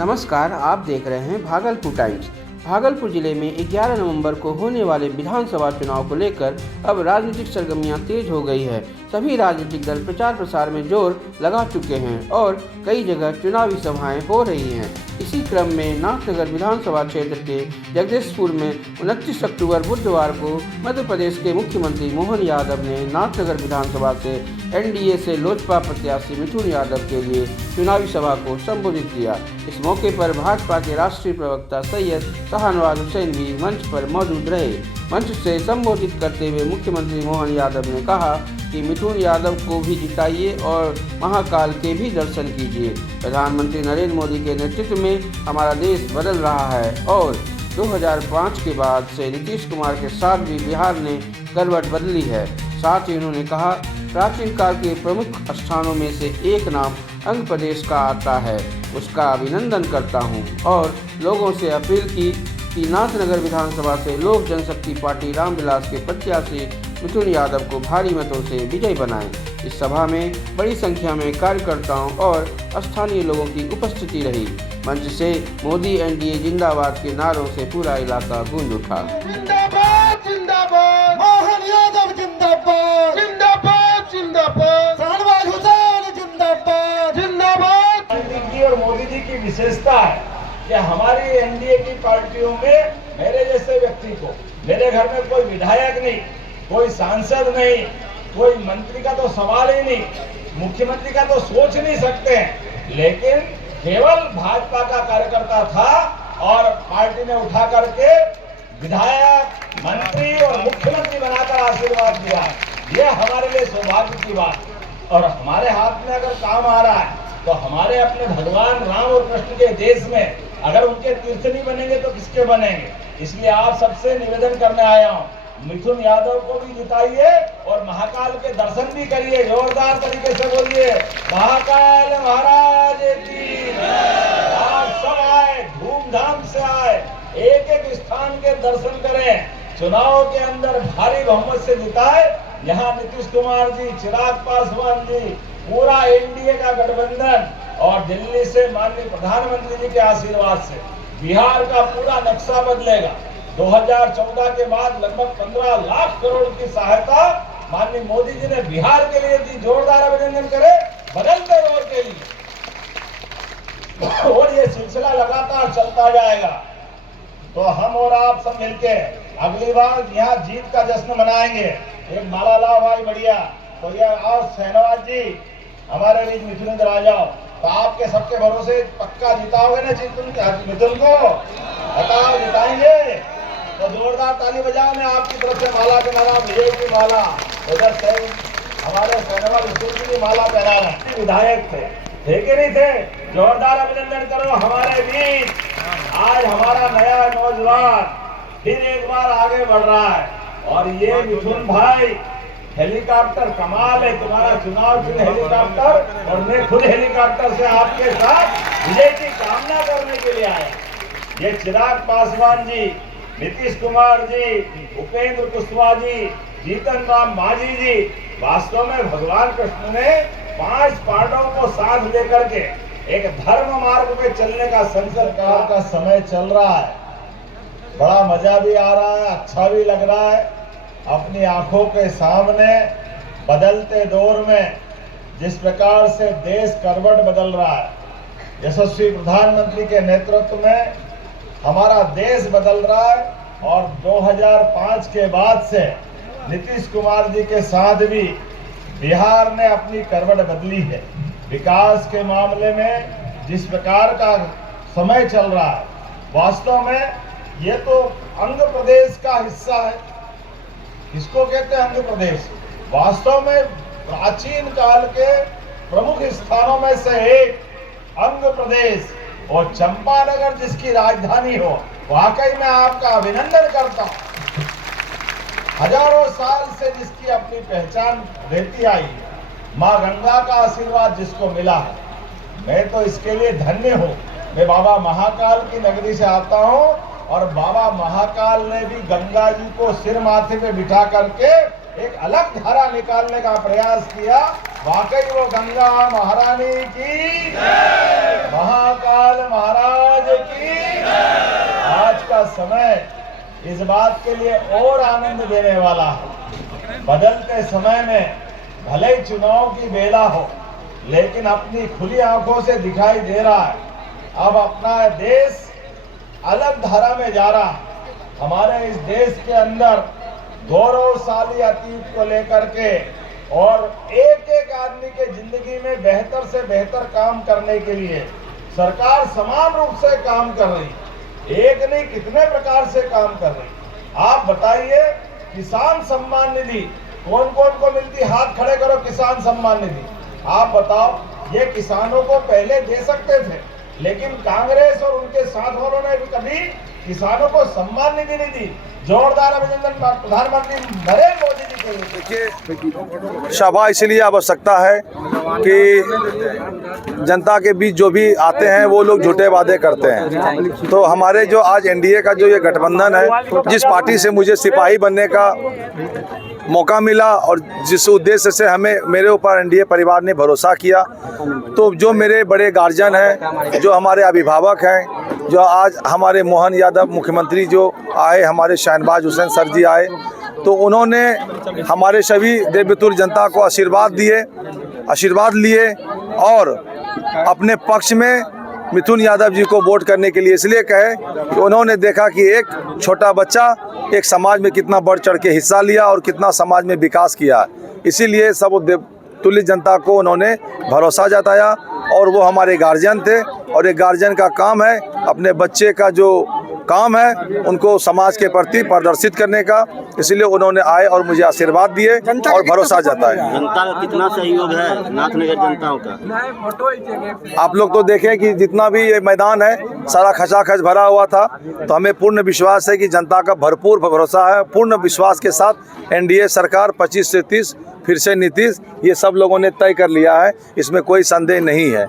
नमस्कार, आप देख रहे हैं भागलपुर टाइम्स। भागलपुर जिले में 11 नवंबर को होने वाले विधानसभा चुनाव को लेकर अब राजनीतिक सरगर्मियां तेज हो गई है। सभी राजनीतिक दल प्रचार प्रसार में जोर लगा चुके हैं और कई जगह चुनावी सभाएं हो रही हैं। इसी क्रम में नाथनगर विधानसभा क्षेत्र के जगदीशपुर में 29 अक्टूबर बुधवार को मध्य प्रदेश के मुख्यमंत्री मोहन यादव ने नाथनगर विधानसभा से एनडीए से लोजपा प्रत्याशी मिथुन यादव के लिए चुनावी सभा को संबोधित किया। इस मौके पर भाजपा के राष्ट्रीय प्रवक्ता सैयद शाहनवाज हुसैन भी मंच पर मौजूद रहे। मंच से संबोधित करते हुए मुख्यमंत्री मोहन यादव ने कहा कि मिथुन यादव को भी जिताइए और महाकाल के भी दर्शन कीजिए। प्रधानमंत्री नरेंद्र मोदी के नेतृत्व में हमारा देश बदल रहा है और 2005 के बाद से नीतीश कुमार के साथ भी बिहार ने करवट बदली है। साथ ही उन्होंने कहा, प्राचीन काल के प्रमुख स्थानों में से एक नाम आंध्र प्रदेश का आता है, उसका अभिनंदन करता हूं और लोगों से अपील की कि नाथनगर विधानसभा से लोक जनशक्ति पार्टी रामविलास के प्रत्याशी मिथुन यादव को भारी मतों से विजयी बनाएं। इस सभा में बड़ी संख्या में कार्यकर्ताओं और स्थानीय लोगों की उपस्थिति रही। मंच से मोदी एनडीए जिंदाबाद के नारों से पूरा इलाका गूंज उठा। जिंदाबाद जिंदाबाद मोहन यादव जिंदाबाद जिंदाबाद जिंदाबाद शाहनवाज हुसैन जिंदाबाद जिंदाबाद। जी और मोदी जी की विशेषता है कि हमारी एनडीए की पार्टियों में मेरे जैसे व्यक्ति को, मेरे घर में कोई विधायक नहीं, कोई सांसद नहीं, कोई मंत्री का तो सवाल ही नहीं, मुख्यमंत्री का तो सोच नहीं सकते हैं, लेकिन केवल भाजपा का कार्यकर्ता था और पार्टी ने उठा करके विधायक, मंत्री और मुख्यमंत्री बनाकर आशीर्वाद दिया। ये हमारे लिए सौभाग्य की बात। और हमारे हाथ में अगर काम आ रहा है तो हमारे अपने भगवान राम और कृष्ण के देश में अगर उनके तीर्थ नहीं बनेंगे तो किसके बनेंगे। इसलिए आप सबसे निवेदन करने आया हूँ, मिथुन यादव को भी जिताइए और महाकाल के दर्शन भी करिए। जोरदार तरीके से बोलिए, महाकाल महाराज की। आप सब आए, धूमधाम से आए, एक एक स्थान के दर्शन करें, चुनाव के अंदर भारी बहुमत से जिताए। यहाँ नीतीश कुमार जी, चिराग पासवान जी, पूरा एनडीए का गठबंधन और दिल्ली से माननीय प्रधानमंत्री जी के आशीर्वाद से बिहार का पूरा नक्शा बदलेगा। 2014 के बाद लगभग 15 लाख करोड़ की सहायता माननीय मोदी जी ने बिहार के लिए दी। जोरदार अभिनंदन करें बदलते दौर के लिए। और ये सिलसिला लगातार चलता जाएगा। तो हम और आप सब मिलके अगली बार यहाँ जीत का जश्न मनाएंगे। एक माला लाओ भाई, बढ़िया। तो ये और शाहनवाज जी हमारे बीच मिथुन इधर आ जाओ। तो आपके सबके भरोसे पक्का जिताओगे ना मिथुन को? बताओ, जिताएंगे? तो जोरदार ताली बजाओ। मैं आपकी तरफ से माला के नाम विजय की माला उधर से हमारे शाहनवाज हुसैन की माला पहना रहे हैं। विधायक थे कि नहीं थे? जोरदार अभिनंदन करो हमारे बीच। आज हमारा नया नौजवान फिर एक बार आगे बढ़ रहा है। और ये मिथुन भाई हेलीकॉप्टर कमाल है, तुम्हारा चुनाव चिन्ह हेलीकॉप्टर और मैं खुद हेलीकॉप्टर से आपके साथ विजय की कामना करने के लिए आया। ये चिराग पासवान जी, नीतीश कुमार जी, उपेंद्र कुशवाहा जी, जीतन राम मांझी जी, वास्तव में भगवान कृष्ण ने 5 पांडवों को साथ लेकर के एक धर्म मार्ग पे चलने का संस्कार का समय चल रहा है। बड़ा मजा भी आ रहा है, अच्छा भी लग रहा है। अपनी आंखों के सामने बदलते दौर में जिस प्रकार से देश करवट बदल रहा है, यशस्वी प्रधानमंत्री के नेतृत्व में हमारा देश बदल रहा है। और 2005 के बाद से नीतीश कुमार जी के साथ भी बिहार ने अपनी करवट बदली है। विकास के मामले में जिस प्रकार का समय चल रहा है, वास्तव में ये तो आंध्र प्रदेश का हिस्सा है। किसको कहते हैं आंध्र प्रदेश? वास्तव में प्राचीन काल के प्रमुख स्थानों में से एक आंध्र प्रदेश और चंपानगर जिसकी राजधानी हो, वाकई में आपका अभिनंदन करता हूं। हजारों साल से जिसकी अपनी पहचान रहती आई है, माँ गंगा का आशीर्वाद जिसको मिला है, मैं तो इसके लिए धन्य हूँ। मैं बाबा महाकाल की नगरी से आता हूँ और बाबा महाकाल ने भी गंगा जी को सिर माथे पे बिठा करके एक अलग धारा निकालने का प्रयास किया। वाकई वो गंगा महारानी की, महाकाल महाराज की। आज का समय इस बात के लिए और आनंद देने वाला है। बदलते समय में भले ही चुनाव की बेला हो, लेकिन अपनी खुली आंखों से दिखाई दे रहा है अब अपना देश अलग धारा में जा रहा है। हमारे इस देश के अंदर गौरवशाली अतीत को लेकर के और एक एक आदमी के जिंदगी में बेहतर से बेहतर काम करने के लिए सरकार समान रूप से काम कर रही है। एक नहीं कितने प्रकार से काम कर रही है। आप बताइए, किसान सम्मान निधि कौन कौन को मिलती? हाथ खड़े करो। किसान सम्मान निधि आप बताओ, ये किसानों को पहले दे सकते थे, लेकिन कांग्रेस और उनके साथ वालों ने भी कभी किसानों को सम्मान निधि नहीं दी। जोरदार अभिनंदन प्रधानमंत्री नरेंद्र मोदी जी के लिए। देखिए, सभा इसलिए आवश्यकता है कि जनता के बीच जो भी आते हैं वो लोग झूठे वादे करते हैं। तो हमारे जो आज एनडीए का जो ये गठबंधन है, जिस पार्टी से मुझे सिपाही बनने का मौका मिला और जिस उद्देश्य से मेरे ऊपर एनडीए परिवार ने भरोसा किया, तो जो मेरे बड़े गार्जियन हैं, जो हमारे अभिभावक हैं, जो आज हमारे मोहन यादव मुख्यमंत्री जो आए, हमारे शहनवाज हुसैन सर जी आए, तो उन्होंने हमारे सभी देवतुल्य जनता को आशीर्वाद लिए और अपने पक्ष में मिथुन यादव जी को वोट करने के लिए इसलिए कहे कि उन्होंने देखा कि एक छोटा बच्चा एक समाज में कितना बढ़ चढ़ के हिस्सा लिया और कितना समाज में विकास किया। इसीलिए सब देवतुल्य जनता को उन्होंने भरोसा जताया और वो हमारे गार्जियन थे और एक गार्जियन का काम है अपने बच्चे का जो काम है उनको समाज के प्रति प्रदर्शित करने का। इसलिए उन्होंने आए और मुझे आशीर्वाद दिए और भरोसा जताया। जनता का कितना सहयोग है नाथनगर जनता का? आप लोग तो देखें कि जितना भी ये मैदान है सारा खचाखच भरा हुआ था, तो हमें पूर्ण विश्वास है कि जनता का भरपूर भरोसा है। पूर्ण विश्वास के साथ एनडीए सरकार 25 से 30 फिर से नीतीश, ये सब लोगों ने तय कर लिया है, इसमें कोई संदेह नहीं है।